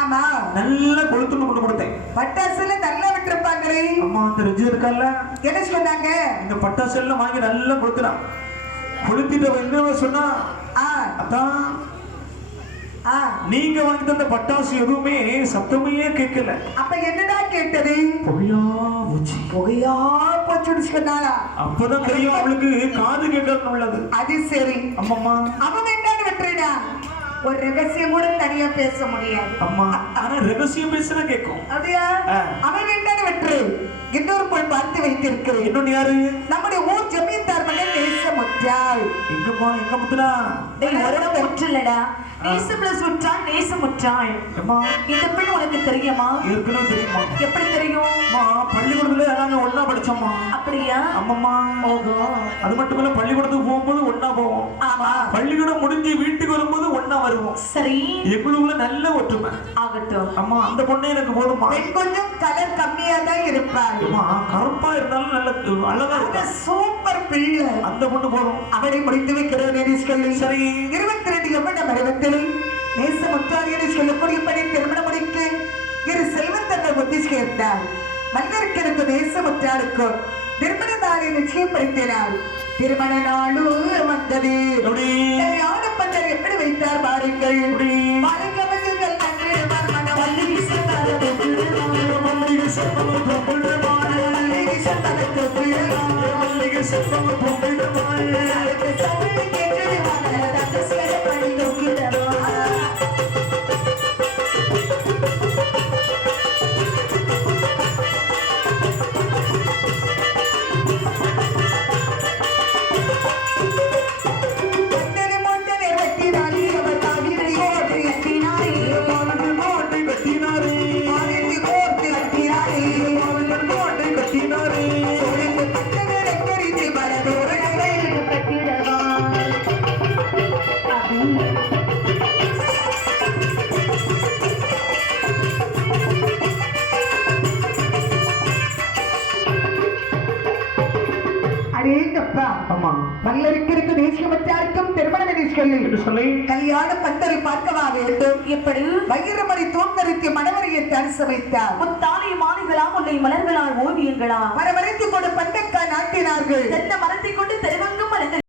ஆமா நல்ல கொளுத்துன்னு கொண்டு கொடுத்தேன். பட்டாசுல நல்லா விட்டுருப்பாங்களே. அம்மா அந்த ரிஜி இருக்கல்ல, என்ன சொன்னாங்க? இந்த பட்டாசு எல்லாம் வாங்கி நல்லா கொளுத்துறான். கொளுத்திட்டு என்ன சொன்னா, அதான் நீங்க வாங்கி தந்த பட்டாசு எதுவுமே சத்தமே கேட்கல. அப்ப என்னடா கேட்டது? புகையா போச்சு. புகையா போச்சுன்னு சொன்னாரா? அப்பதான் தெரியும் அவளுக்கு காது கேட்கறது உள்ளது. அது சரி. அம்மம்மா அவன் என்னன்னு விட்டுறா, ஒரு ரகசியம் கூட தனியா பேச முடியாது. அம்மா ஆனா ரகசியம் பேசுனா கேட்கும். அப்படியா? அவன் என்னன்னு விட்டுரு. இன்னொரு போய் பார்த்து வைத்திருக்கிறேன். இன்னொன்னு யாரு? நம்முடைய ஊர் ஜமீன்தார் மகன் நேசமுற்றாள். எங்கம்மா எங்க முத்துனா? ஒரு முற்றலடா, நேசம்ல சுற்றாள் நேசமுற்றாள். இந்த பெண் உனக்கு தெரியுமா? ஏற்கனவே தெரியுமா? எப்படி தெரியும்? பள்ளிக்கூடத்துல நாங்க ஒன்னா படிச்சோம்மா. அப்படியா? அம்மம்மா. ஓஹோ. அது மட்டும் இல்ல, பள்ளிக்கூடத்துக்கு போகும்போது ஒன்னா போவோம். ஆமா. பள்ளிக்கூடம் முடிஞ்சு வீட்டுக்கு வரும்போது ஒன்னா வருவோம். சரி. எங்களுக்குள்ள நல்ல ஒற்றுமை. ஆகட்டும். அம்மா அந்த பொண்ணே எனக்கு போதுமா. கொஞ்சம் கலர் கம்மியா தான் இருப்பாள். கருப்பா இருந்தாலும் நல்ல அழகா இருக்கு. சூப்பர் பிள்ளை. அந்த பொண்ணு போதும். அவரை முடித்து வைக்கிறோம். சரி. 22 எவ்வளவு பருவத்தில் நேசமுற்றாள் என்று சொல்லக்கூடியபடி திருமணம் முடிக்க இரு செல்வந்தர்கள் புத்தி சேர்ந்தார். மன்னருக்கு நேசமுற்றாளுக்கும் திருமண நாளை நிச்சயப்படுத்தினார். திருமண நாளும் வந்தது. பந்தர் எப்படி வைத்தார் பாருங்கள். மல்லருக்கு நேசியமற்றாருக்கும் திருமணம் என்று சொல்லி கல்யாண பந்தரை பார்க்கவா வேண்டும். எப்படி? வைரமணி தோற்றறிக்கு மணவரையை தரிச வைத்தார். முத்தாலி மாலைகளாம் உன்னை மலர்களால் ஓவியங்களா வரவழைத்துக் கொண்டு பண்டக்கா நாட்டினார்கள். தென்ன மரத்தை கொண்டு தெருவங்கும் மலர்கள்